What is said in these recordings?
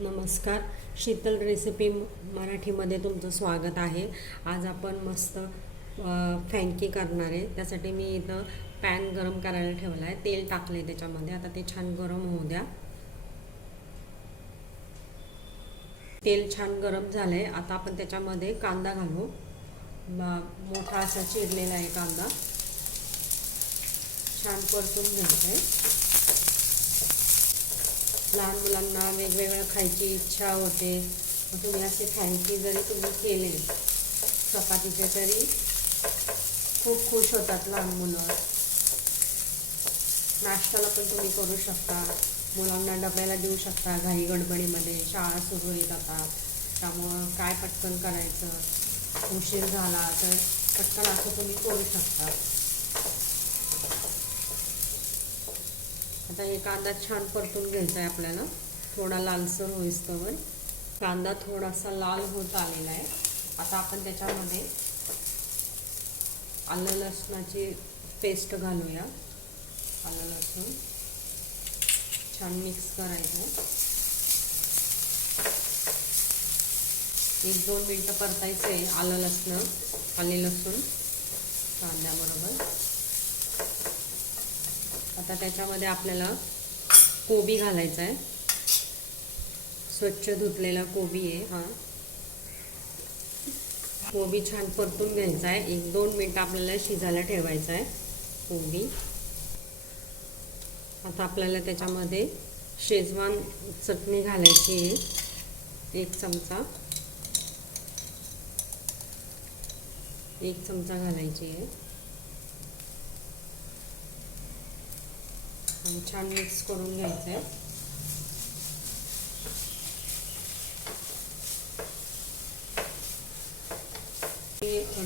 नमस्कार. शीतल रेसिपी मराठीमध्ये तुमचं स्वागत आहे. आज आपण मस्त फँकी करणार आहे. त्यासाठी मी इथं पॅन गरम करायला ठेवला आहे. तेल टाकलं आहे त्याच्यामध्ये. आता ते छान गरम होऊ द्या. तेल छान गरम झालं आहे आता आपण त्याच्यामध्ये कांदा घालू. मोठा असा चिरलेला आहे कांदा. छान परतून घ्यायचा आहे. लहान मुलांना वेगवेगळं खायची इच्छा होते. तुम्ही असे फॅन्सी जरी तुम्ही केले चपातीचे तरी खूप खुश होतात लहान मुलं. नाश्त्याला पण तुम्ही करू शकता. मुलांना डब्याला देऊ शकता घाई गडबडीमध्ये. शाळा सुरू येत आता. त्यामुळं काय पटकन करायचं? उशीर झाला तर पटकन असं तुम्ही करू शकता. आता हे कांदा छान परतून घ्यायचा आहे आपल्याला. थोडा लालसर होईस्तवर कांदा थोडासा लाल होत आलेला आहे आता आपण त्याच्यामध्ये आलं लसणाची पेस्ट घालूया. आलं लसूण. छान मिक्स करायचं. एक दोन मिनटं परतायचं आहे आलं लसणं आले लसूण. कांद्याबरोबर. आता त्याच्यामध्ये आपल्याला कोबी घालायचा आहे. स्वच्छ धुतलेला कोबी आहे हा. कोबी छान परतून घ्यायचा आहे. एक दोन मिनटं आपल्याला शिजायला ठेवायचा आहे कोबी. आता आपल्याला त्याच्यामध्ये शेजवान चटणी घालायची आहे. एक चमचा. एक चमचा घालायची आहे. आणि छान मिक्स करून घ्यायचं आहे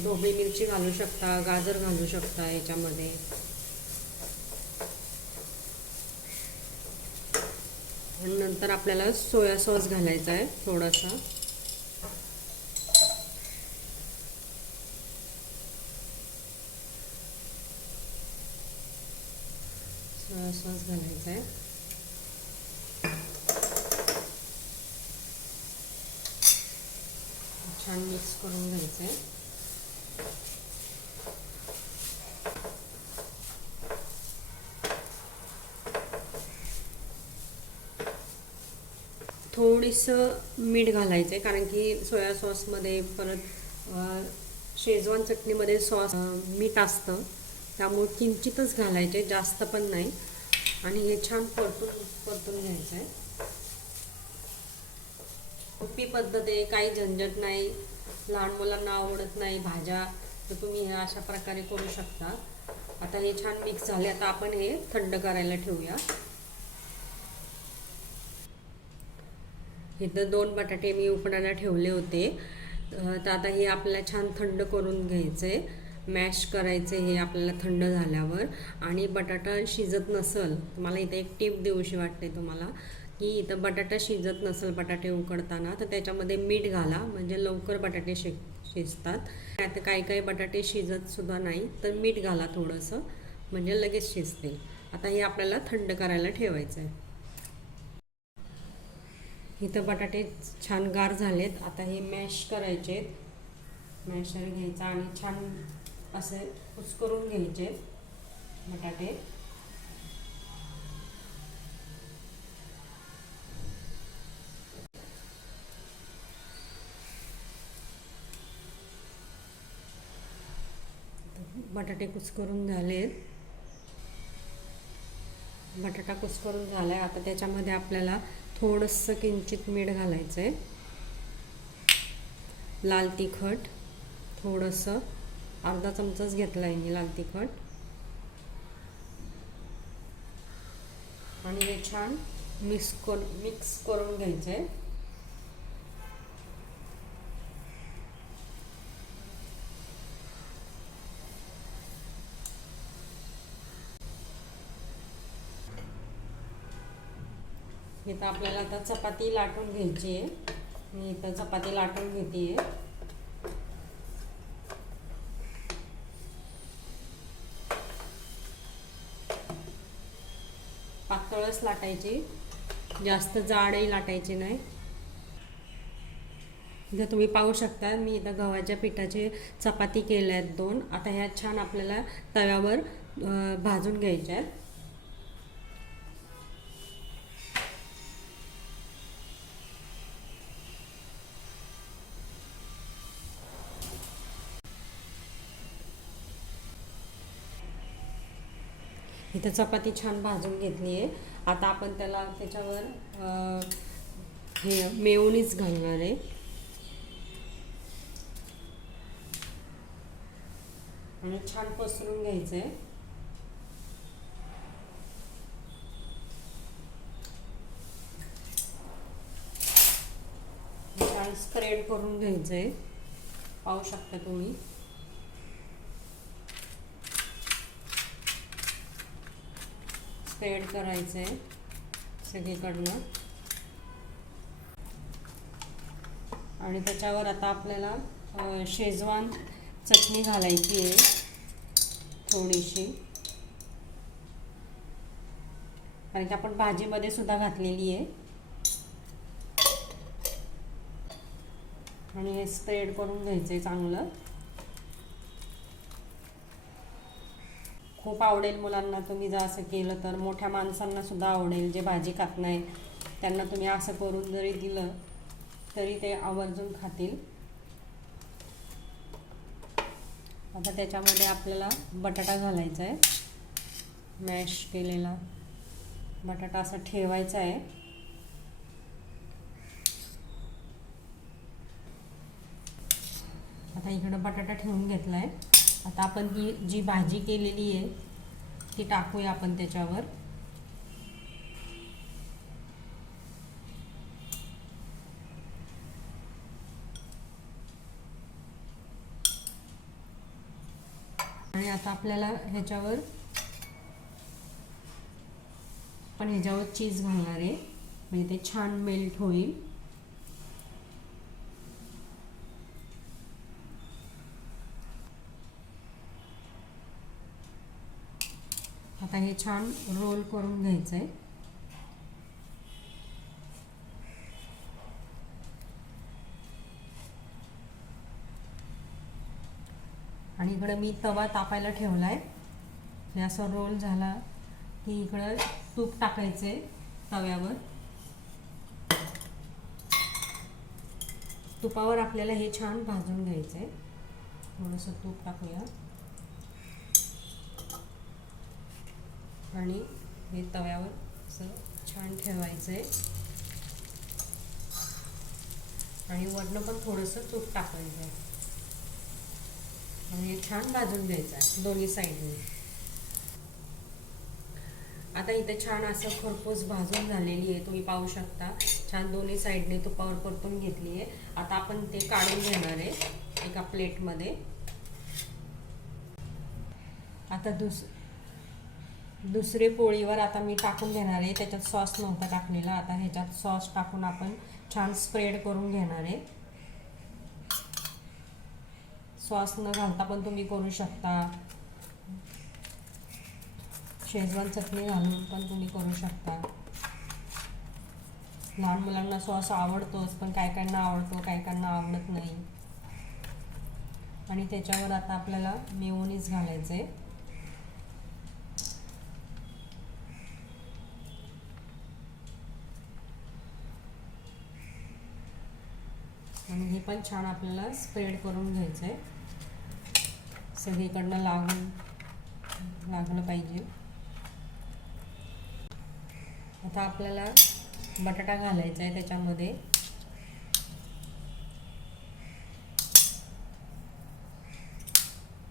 ढोबळी मिरची घालू शकता गाजर घालू शकता याच्यामध्ये. आणि नंतर आपल्याला सोया सॉस घालायचा आहे थोडासा सोया सॉस घालायचा आहे. छान मिक्स करून घ्यायचं आहे. थोडीसं मीठ घालायचं आहे कारण की सोया सॉसमध्ये परत शेजवान चटणीमध्ये सॉस मीठ असतं. त्यामुळे किंचितच घालायचे जास्त पण नाही. आणि हे छान परतून परतून घ्यायचं आहे. सोपी पद्धत आहे काही झंझट नाही लहान मुलांना आवडत नाही भाज्या तर तुम्ही हे अशा प्रकारे करू शकता. आता हे छान मिक्स झाले आता आपण हे थंड करायला ठेवूया. इथं दोन बटाटे मी उकडायला ठेवले होते. तर आता हे आपल्याला छान थंड करून घ्यायचे मॅश करायचे हे आपल्याला थंड झाल्यावर आणि बटाटा शिजत नसल मला इथं एक टीप देऊशी वाटते तुम्हाला की इथं बटाटा शिजत नसल बटाटे उकडताना तर त्याच्यामध्ये मीठ घाला म्हणजे लवकर बटाटे शि शिजतात. आता काही काही बटाटे शिजतसुद्धा नाही तर मीठ घाला थोडंसं म्हणजे लगेच शिजतील आता हे आपल्याला थंड करायला ठेवायचं आहे इथं बटाटे छान गार झालेत आता हे मॅश करायचे मॅशर घ्यायचा आणि छान असे कुस्करून घ्यायचे बटाटे. बटाटे कुस्करून झाले. बटाटा कुस्करून झाला आहे आता त्याच्यामध्ये आपल्याला थोडंसं किंचित मीठ घालायचं आहे लाल तिखट थोडंसं. अर्धा चमचाच घेतला आहे मी लाल तिखट. आणि हे छान मिक्स कर मिक्स करून घ्यायचं आहे इथं आपल्याला आता चपाती लाटून घ्यायची आहे. मी इथं चपाती लाटून घेते पातळच लाटायची. जास्त जाडही लाटायचे नाही. इथं तुम्ही पाहू शकता मी इथं गव्हाच्या पिठाचे चपाती केल्या आहेत दोन. आता ह्या छान आपल्याला तव्यावर भाजून घ्यायच्या आहेत. इथं चपाती छान भाजून घेतली आहे आता आपण त्याला त्याच्यावर हे मेवणीच घालणार आहे. आणि छान पसरून घ्यायचं आहे स्प्रेड करून घ्यायचं आहे पाहू शकता तुम्ही. स्प्रेड करायचं आहे सगळीकडनं. आणि त्याच्यावर आता आपल्याला शेजवान चटणी घालायची आहे थोडीशी. कारण की आपण भाजीमध्ये सुद्धा घातलेली आहे. आणि हे स्प्रेड करून घ्यायचं आहे चांगलं. खूप आवडेल मुलांना. तुम्ही जर असं केलं तर मोठ्या माणसांना सुद्धा आवडेल जे भाजी खात नाही त्यांना तुम्ही असं करून जरी दिलं तरी ते आवर्जून खातील. आता त्याच्यामध्ये आपल्याला बटाटा घालायचा आहे. मॅश केलेला बटाटा असा ठेवायचा आहे. आता इकडं बटाटा ठेवून घेतला आहे आता आपण ही जी भाजी केलेली आहे ती टाकूया आपण त्याच्यावर. आणि आता आपल्याला ह्याच्यावर पण ह्याच्यावर चीज घालणार आहे. म्हणजे ते छान मेल्ट होईल. हे छान रोल करून घ्यायचं आहे आणि इकडं मी तवा तापायला ठेवला आहे म्हणजे हे असं रोल झाला की इकडं तूप टाकायचं आहे तव्यावर. तुपावर आपल्याला हे छान भाजून घ्यायचं आहे थोडंसं तूप टाकूया. आणि हे तव्यावर असं छान ठेवायचं आहे आणि वरनं पण थोडंसं तूप टाकायचं आहे आणि हे छान भाजून घ्यायचं आहे दोन्ही साईडने. आता इथे छान असं खरपूस भाजून झालेली आहे तुम्ही पाहू शकता. छान दोन्ही साईडने तुपावर परतून घेतली आहे. आता आपण ते काढून घेणार आहे एका प्लेटमध्ये. आता दुस दुसरे पोळीवर आता मी टाकून घेणार आहे. त्याच्यात सॉस नव्हता टाकलेला. आता ह्याच्यात सॉस टाकून आपण छान स्प्रेड करून घेणार आहे. सॉस न घालता पण तुम्ही करू शकता. शेजवान चटणी घालून पण तुम्ही करू शकता. लहान मुलांना सॉस आवडतोच पण काय कायना आवडतो काय कायना आवडत नाही. आणि त्याच्यावर आता आपल्याला मेओनीज घालायचं आहे पण छान आपल्याला स्प्रेड करून घ्यायचं आहे सगळीकडनं लागून लागलं पाहिजे. आता आपल्याला बटाटा घालायचा आहे त्याच्यामध्ये.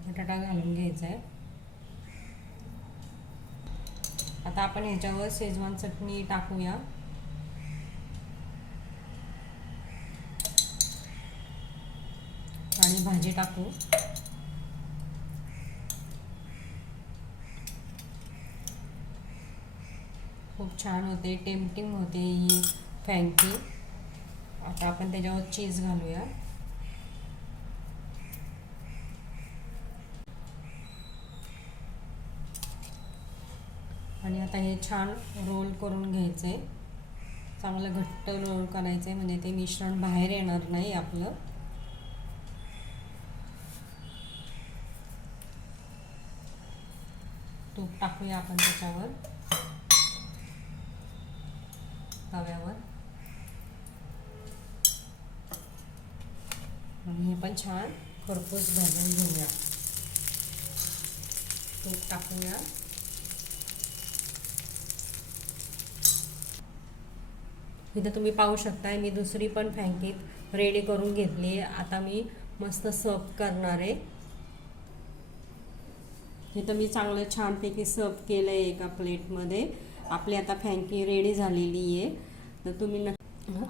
बटाटा घालून घ्यायचा आहे आता आपण ह्याच्यावर शेजवान चटणी टाकूया. आणि भाजी टाकू. खूप छान होते टेम्पटिंग होते ही फँकी आता आपण त्याच्यावर चीज घालूया. आणि आता हे छान रोल करून घ्यायचे. चांगलं घट्ट रोल करायचं आहे म्हणजे ते मिश्रण बाहेर येणार नाही आपलं. तूप टाकूया आपण त्याच्यावर. तव्यावर. आणि हे पण छान खरपूस भाजून घेऊया. तूप टाकूया. इथं तुम्ही पाहू शकताय मी दुसरी पण फँकीत रेडी करून घेतली आहे. आता मी मस्त सर्व करणार आहे. इथं मी चांगलं छानपैकी सर्व केलं आहे एका प्लेटमध्ये. आपली आता फँकी रेडी झालेली आहे. तर तुम्ही न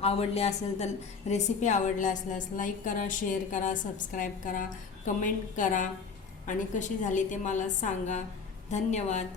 आवडले असेल तर रेसिपी आवडल्या असल्यास लाईक करा शेअर करा सबस्क्राईब करा कमेंट करा. आणि कशी झाली ते मला सांगा. धन्यवाद.